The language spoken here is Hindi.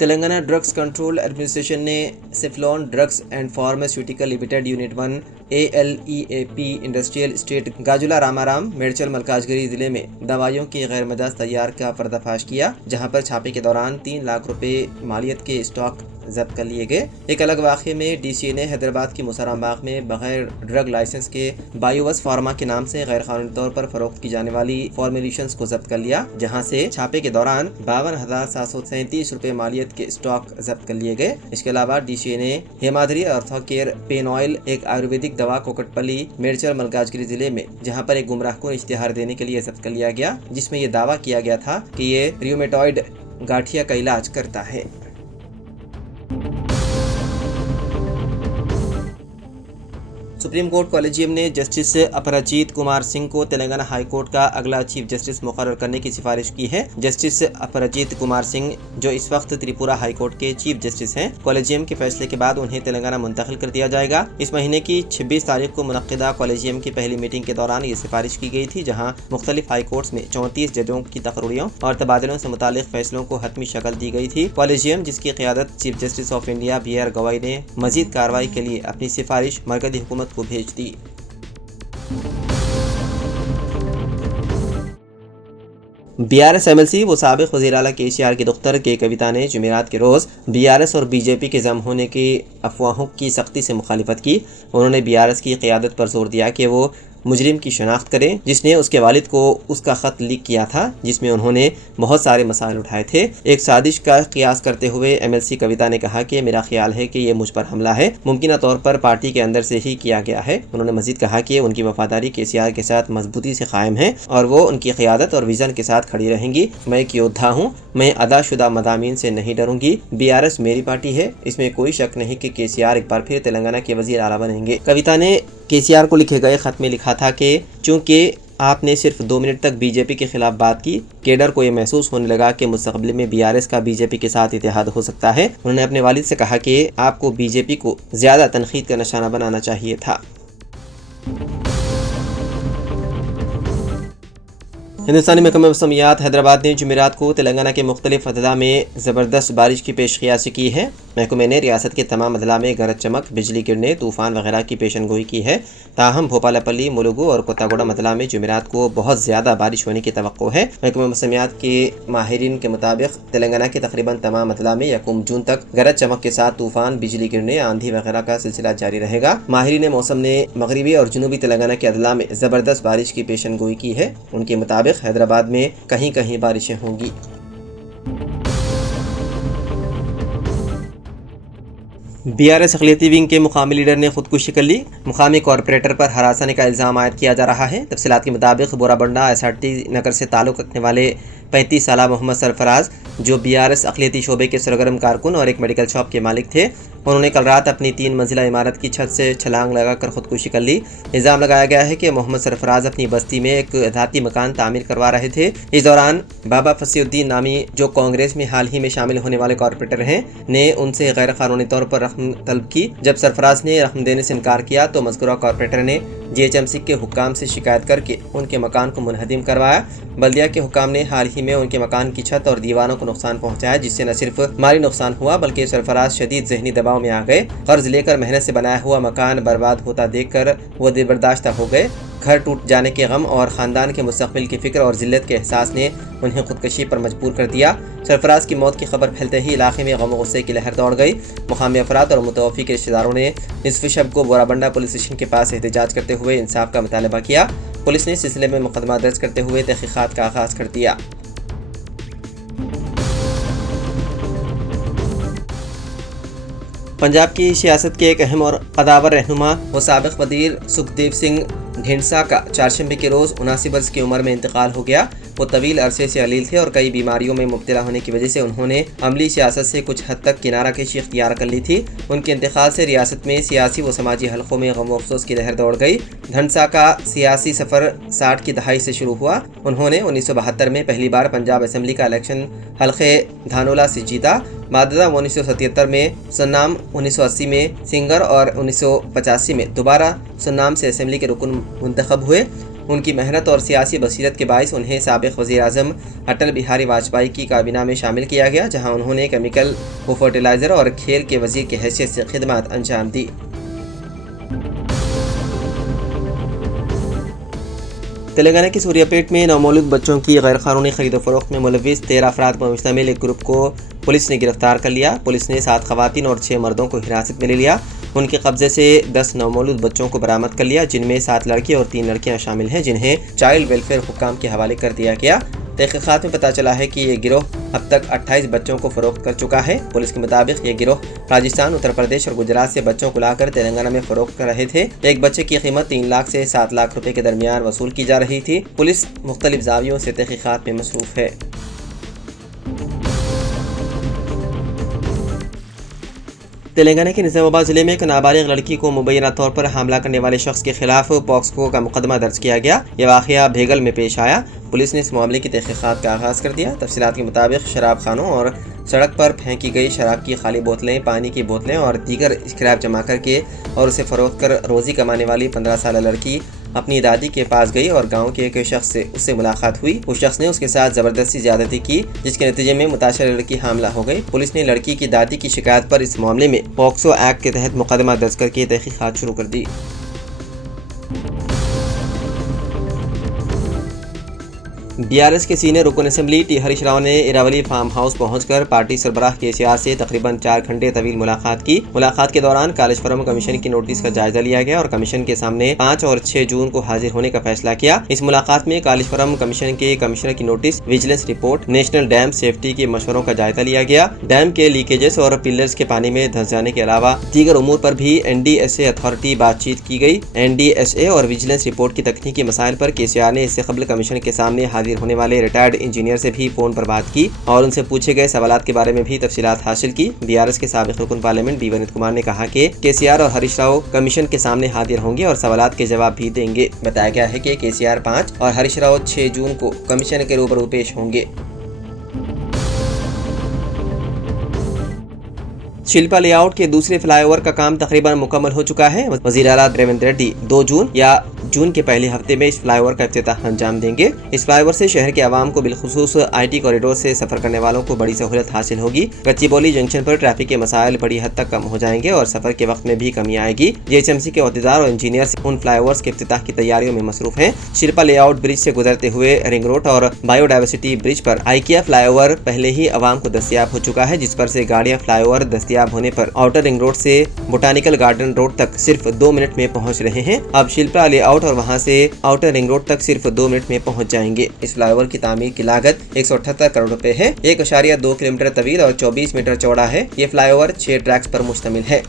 तेलंगाना ड्रग्स कंट्रोल एडमिनिस्ट्रेशन ने Seflon drugs and pharmaceutical limited unit 1 ALEAP industrial estate Gajula Ramaram Medchal Malkajgiri जिले में दवाइयों की गैर मजाज तैयार का पर्दाफाश किया, जहां पर छापे के दौरान 3 लाख रुपए मालियत के स्टॉक जब्त कर लिए गए। एक अलग वाक़े में DCA ने हैदराबाद की मुसराबाग में बगैर ड्रग लाइसेंस के बायोवस फार्मा के नाम से गैर कानूनी तौर पर फरोख्त की जाने वाली फॉर्मुलेशंस को जब्त कर लिया, जहां से छापे के दौरान 52,737 रुपए मालियत के स्टॉक जब्त कर लिए गए। इसके अलावा DCA ने हेमाद्री ऑर्थोकेयर पेन ऑयल, एक आयुर्वेदिक दवा कोकटपल्ली मेडचल मलकाजगिरी जिले में, जहां पर एक गुमराहकुन इश्तिहार देने के लिए जब्त कर लिया गया, जिसमें यह दावा किया गया था कि ये रियोमेटॉइड गाठिया का इलाज करता है। सुप्रीम कोर्ट कॉलेजियम ने जस्टिस अपराजीत कुमार सिंह को तेलंगाना हाई कोर्ट का अगला चीफ जस्टिस मुकर्रर करने की सिफारिश की है। जस्टिस अपराजीत कुमार सिंह, जो इस वक्त त्रिपुरा हाई कोर्ट के चीफ जस्टिस हैं, कॉलेजियम के फैसले के बाद उन्हें तेलंगाना मुंतकिल कर दिया जाएगा। इस महीने की 26 तारीख को मुनक्किदा कॉलेजियम की पहली मीटिंग के दौरान ये सिफारिश की गई थी, जहाँ मुख्तलिफ हाई कोर्ट्स में 34 जजों की तकरीरों और तबादलों से मुतालिक फैसलों को हतमी शक्ल दी गई थी। कॉलेजियम, जिसकी क़ियादत chief justice of India BR Gavai ने मजीद कार्रवाई के लिए अपनी सिफारिश मरकज़ी हुकूमत को भेज दी। BRS MLC व साबिक़ वज़ीर आला KCR की दुख्तर के कविता ने जुमेरात के रोज़ BRS और BJP के जम होने की अफवाहों की सख्ती से मुखालिफत की। उन्होंने BRS की क़ियादत पर जोर दिया कि वो मुजरिम की शनाख्त करें, जिसने उसके वालिद को उसका ख़त लीक किया था, जिसमें उन्होंने बहुत सारे मसाइल उठाए थे। एक साजिश का क़ियास करते हुए MLC कविता ने कहा कि मेरा ख्याल है कि ये मुझ पर हमला है, मुमकिन तौर पर पार्टी के अंदर से ही किया गया है। उन्होंने मजीद कहा कि उनकी वफादारी KCR के साथ मजबूती से कायम है और वो उनकी क़ियादत और विज़न के साथ खड़ी रहेंगी। मैं एक योद्धा हूँ, मैं अदाशुदा मदामीन से नहीं डरूंगी। BRS मेरी पार्टी है, इसमें कोई शक नहीं कि KCR एक बार फिर तेलंगाना के वज़ीर आला बनेंगे। कविता ने KCR को लिखे गए ख़त में लिखा था कि चूँकि आपने सिर्फ 2 मिनट तक BJP के खिलाफ बात की, केडर को ये महसूस होने लगा कि मुस्तक़बिल में BRS का BJP के साथ इत्तेहाद हो सकता है। उन्होंने अपने वालिद से कहा कि आपको BJP को ज़्यादा तनक़ीद का निशाना बनाना चाहिए था। हिंदुस्तानी महकमा मौसमियात हैदराबाद ने जुमेरात को तेलंगाना के मुख्तलिफ अजला में ज़बरदस्त बारिश की पेशक़ियासी की है। महकमे ने रियासत के तमाम अजला में गरज चमक, बिजली गिरने, तूफ़ान वगैरह की पेशन गोई की है। ताहम भोपालपल्ली, मुलुगु और कोत्तागुडम अजला में जुमेरात को बहुत ज़्यादा बारिश होने की तवक्को है। महकमा मौसमियात के माहिरीन के मुताबिक तेलंगाना के तकरीबन तमाम अजला में 1 जून तक गरज चमक के साथ तूफ़ान, बिजली गिरने, आंधी वगैरह का सिलसिला जारी रहेगा। माहिरीन मौसम ने मगरबी और जनूबी तेलंगाना के अजला में ज़बरदस्त बारिश की पेशन गोई की है। उनके मुताबिक हैदराबाद में कहीं कहीं बारिशें होंगी। BRS अक़लियती विंग के मुकामी लीडर ने खुदकुशी कर ली। मुकामी कॉरपोरेटर पर हरासने का इल्ज़ाम आयद किया जा रहा है। तफसीलात के मुताबिक बोराबंडा SRT नगर से ताल्लुक़ रखने वाले 35 साला मोहम्मद सरफराज, जो BRS अक़लियती शोबे के सरगर्म कारकुन और एक मेडिकल शॉप के मालिक थे, उन्होंने कल रात अपनी 3 मंजिला इमारत की छत से छलांग लगाकर खुदकुशी कर ली। इल्ज़ाम लगाया गया है कि मोहम्मद सरफराज अपनी बस्ती में एक धाती मकान तामीर करवा रहे थे। इस दौरान बाबा फसीउद्दीन नामी, जो कांग्रेस में हाल ही में शामिल होने वाले कॉरपोरेटर हैं, ने उनसे गैर कानूनी तौर पर रकम तलब की। जब सरफराज ने रकम देने से इनकार किया तो मज़कूरा कॉरपोरेटर ने GHMC के हुक्काम से शिकायत करके उनके मकान को मुनहदिम करवाया। बल्दिया के हुक्काम ने हाल ही में उनके मकान की छत और दीवारों को नुकसान पहुंचाया, जिससे न सिर्फ माली नुकसान हुआ बल्कि सरफराज शदीद ज़हनी दबाव में आ गए। कर्ज लेकर मेहनत से बनाया हुआ मकान बर्बाद होता देखकर वो दिलबर्दाश्ता हो गए। घर टूट जाने के गम और ख़ानदान के मुस्तक़बिल की फ़िक्र और ज़िल्लत के एहसास ने उन्हें खुदकशी पर मजबूर कर दिया। सरफराज की मौत की खबर फैलते ही इलाके में गम गुस्से की लहर दौड़ गई। मुकामी अफराद और मुतवफ़ी के रिश्तेदारों ने निसफ़ शब को बोराबंडा पुलिस स्टेशन के पास एहतजाज करते हुए इंसाफ का मुतालबा किया। पुलिस ने सिलसिले में मुकदमा दर्ज करते हुए तहक़ीक़ात का आगाज़ कर दिया। पंजाब की सियासत के एक अहम और कदावर रहनुमा व साबिक़ वज़ीर सुखदेव सिंह ढींढसा का चारशंबे के रोज़ 79 वर्ष की उम्र में इंतकाल हो गया। वो तवील अरसे से अलील थे और कई बीमारियों में मुब्तला होने की वजह से उन्होंने अमली सियासत से कुछ हद तक किनारा कशी इख्तियार कर ली थी। उनके इंतकाल से रियासत में सियासी व समाजी हलकों में गम व अफसोस की लहर दौड़ गई। ढींढसा का सियासी सफ़र 60 की दहाई से शुरू हुआ। उन्होंने 1972 में पहली बार पंजाब असम्बली का इलेक्शन हल्के धानोला से जीता। बाददा 1977 में, सन्नाम 1980 में, सिंगर और 1985 में दोबारा सन्नाम से असेंबली के रुकन मुंतखब हुए। उनकी मेहनत और सियासी बसीरत के बायस उन्हें साबिक़ वज़ीर आज़म अटल बिहारी वाजपेयी की काबीना में शामिल किया गया, जहां उन्होंने केमिकल व फर्टिलाइज़र और खेल के वज़ीर की हैसियत से खिदमत अंजाम दी। तेलंगाना की सूर्यापेट में नवमौलूद बच्चों की गैरकानूनी खरीद फरोख्त में मुलविस 13 अफराद पर मुश्तमिल एक ग्रुप को पुलिस ने गिरफ्तार कर लिया। पुलिस ने 7 खवातीन और 6 मर्दों को हिरासत में ले लिया। उनके कब्जे से 10 नवमौलूद बच्चों को बरामद कर लिया, जिनमें 7 लड़के और 3 लड़कियां शामिल हैं, जिन्हें चाइल्ड वेलफेयर हुक्काम के हवाले कर दिया गया। तहकीकात में पता चला है कि ये गिरोह अब तक 28 बच्चों को फरोख्त कर चुका है। पुलिस के मुताबिक ये गिरोह राजस्थान, उत्तर प्रदेश और गुजरात से बच्चों को लाकर तेलंगाना में फरोख्त कर रहे थे। एक बच्चे की कीमत 3 लाख से 7 लाख रुपए के दरमियान वसूल की जा रही थी। पुलिस मुख्तलिफ जावियों से तहकीकात में मसरूफ है। तेलंगाना के निजामाबाद जिले में एक नाबालिग लड़की को मुबैना तौर पर हमला करने वाले शख्स के खिलाफ पॉक्सो का मुकदमा दर्ज किया गया। यह वाक़या भेगल में पेश आया। पुलिस ने इस मामले की तहकीकात का आगाज़ कर दिया। तफसीलात के मुताबिक शराब खानों और सड़क पर फेंकी गई शराब की खाली बोतलें, पानी की बोतलें और दीगर स्क्रैप जमा करके और उसे फरोख्त कर रोज़ी कमाने वाली 15 साल लड़की अपनी दादी के पास गई और गांव के एक शख्स से उससे मुलाकात हुई। उस शख्स ने उसके साथ ज़बरदस्ती ज्यादती की, जिसके नतीजे में मुताशर लड़की हामला हो गई। पुलिस ने लड़की की दादी की शिकायत पर इस मामले में पॉक्सो एक्ट के तहत मुकदमा दर्ज करके तहकीकात शुरू कर दी। बीआरएस के सीनियर रुकन असेंबली टी हरीश राव ने इरावली फार्म हाउस पहुंचकर पार्टी सरबराह केसीआर से तकरीबन 4 घंटे तवील मुलाकात की। मुलाकात के दौरान कालेजफरम कमीशन की नोटिस का जायजा लिया गया और कमीशन के सामने 5 और 6 जून को हाजिर होने का फैसला किया। इस मुलाकात में कालेजफरम कमीशन के कमिश्नर की notice, vigilance report, national dam safety के मशवरों का जायजा लिया गया। डैम के लीकेजेस और पिलर्स के पानी में धंस जाने के अलावा दीगर उमूर पर भी एनडीएसए अथॉरिटी बातचीत की गई। एनडीएसए और विजिलेंस रिपोर्ट की तकनीकी मसाइल पर केसीआर ने इससे कबल कमीशन के सामने हाजिर होने वाले रिटायर्ड इंजीनियर से भी फोन पर बात की और उनसे पूछे गए सवालात के बारे में भी तफसीलात हासिल की। बीआरएस के साबिक रुकन पार्लियामेंट बी विनीत कुमार ने कहा कि केसीआर और हरीश राव कमीशन के सामने हाजिर होंगे और सवालात के जवाब भी देंगे। बताया गया है कि केसीआर 5 और हरीश राव 6 जून को कमीशन के रूबरू पेश होंगे। शिल्पा लेआउट के दूसरे फ्लाईओवर का काम तकरीबन मुकम्मल हो चुका है। वज़ीर आला रेवंत रेड्डी 2 जून या जून के पहले हफ्ते में इस फ्लाईओवर का इफ्तिताह अंजाम देंगे। इस फ्लाईओवर से शहर के आवाम को बिलखुसूस आईटी कॉरिडोर से सफर करने वालों को बड़ी सहूलत हासिल होगी। गच्चीबौली जंक्शन पर ट्रैफिक के मसाइल बड़ी हद तक कम हो जाएंगे और सफर के वक्त में भी कमी आएगी। जीएचएमसी के अहदेदार और इंजीनियर उन फ्लाईओवर्स के इफ्तिताह की तैयारियों में मसरूफ हैं। शिल्पा लेआउट ब्रिज से गुजरते हुए रिंग रोड और बायोडाइवर्सिटी ब्रिज पर आइकिया फ्लाईओवर पहले ही आवाम को दस्तयाब हो चुका है, जिस पर से गाड़ियां फ्लाईओवर दस्तयाब होने पर आउटर रिंग रोड से बोटानिकल गार्डन रोड तक सिर्फ 2 मिनट में पहुंच रहे हैं। अब शिल्पा लेआउट और वहां से आउटर रिंग रोड तक सिर्फ 2 मिनट में पहुंच जाएंगे। इस फ्लाईओवर की तामीर की लागत 178 करोड़ रुपए है। 1.2 किलोमीटर तवील और 24 मीटर चौड़ा है। ये फ्लाईओवर 6 ट्रैक्स पर मुश्तमिल है।